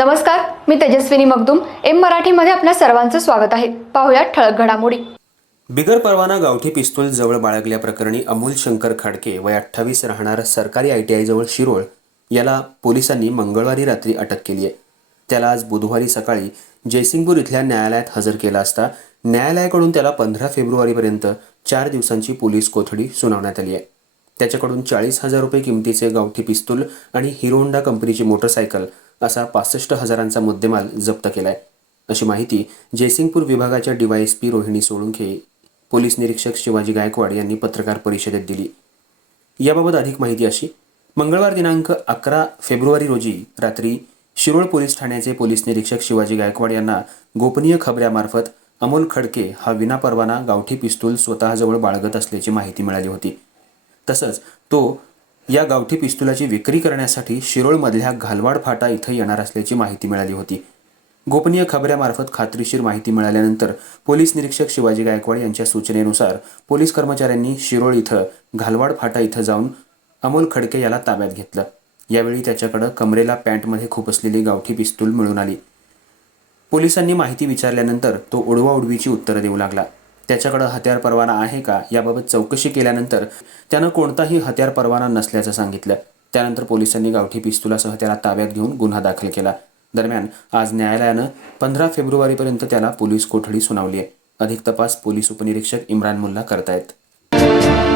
नमस्कार मी तेजस्विनी मगदुम. एम मराठीमध्ये आपल्या सर्वांचं स्वागत आहे. पाहुयात ठळक घडामोडी. बिगर परवाना गावठी पिस्तूल जवळ बाळगल्याप्रकरणी अमोल शंकर खाडके वय अठ्ठावीस राहणार सरकारी आय टी आय जवळ शिरोळ. याला पोलिसांनी मंगळवारी रात्री अटक केली आहे. त्याला आज बुधवारी सकाळी जयसिंगपूर इथल्या न्यायालयात हजर केला असता न्यायालयाकडून त्याला पंधरा फेब्रुवारीपर्यंत चार दिवसांची पोलीस कोठडी सुनावण्यात आली आहे. त्याच्याकडून चाळीस हजार रुपये किमतीचे गावठी पिस्तूल आणि हिरो होंडा कंपनीची मोटरसायकल असा पासष्ट हजारांचा मुद्देमाल जप्त केला आहे अशी माहिती जयसिंगपूर विभागाच्या डीवायएसपी रोहिणी सोळुंखे पोलीस निरीक्षक शिवाजी गायकवाड यांनी पत्रकार परिषदेत दिली. याबाबत अधिक माहिती अशी मंगळवार दिनांक अकरा फेब्रुवारी रोजी रात्री शिरोळ पोलीस ठाण्याचे पोलीस निरीक्षक शिवाजी गायकवाड यांना गोपनीय खबऱ्यामार्फत अमोल खडके हा विनापरवाना गावठी पिस्तूल स्वतःजवळ बाळगत असल्याची माहिती मिळाली होती. तसंच तो या गावठी पिस्तुलाची विक्री करण्यासाठी शिरोळमधल्या घालवाड फाटा इथं येणार असल्याची माहिती मिळाली होती. गोपनीय खबऱ्यामार्फत खात्रीशीर माहिती मिळाल्यानंतर पोलीस निरीक्षक शिवाजी गायकवाड यांच्या सूचनेनुसार पोलीस कर्मचाऱ्यांनी शिरोळ इथं घालवाड फाटा इथं जाऊन अमोल खडके याला ताब्यात घेतलं. यावेळी त्याच्याकडं कमरेला पॅन्टमध्ये खुपसलेली गावठी पिस्तूल मिळून आली. पोलिसांनी माहिती विचारल्यानंतर तो उडवा उडवीची उत्तरं देऊ लागला. त्याच्याकडं हत्यार परवाना आहे का? याबाबत चौकशी केल्यानंतर त्यानं कोणताही हत्यार परवाना नसल्याचं सांगितलं. त्यानंतर पोलिसांनी गावठी पिस्तुलासह त्याला ताब्यात घेऊन गुन्हा दाखल केला. दरम्यान आज न्यायालयानं पंधरा फेब्रुवारीपर्यंत त्याला पोलीस कोठडी सुनावली आहे. अधिक तपास पोलीस उपनिरीक्षक इम्रान मुल्ला करतायत.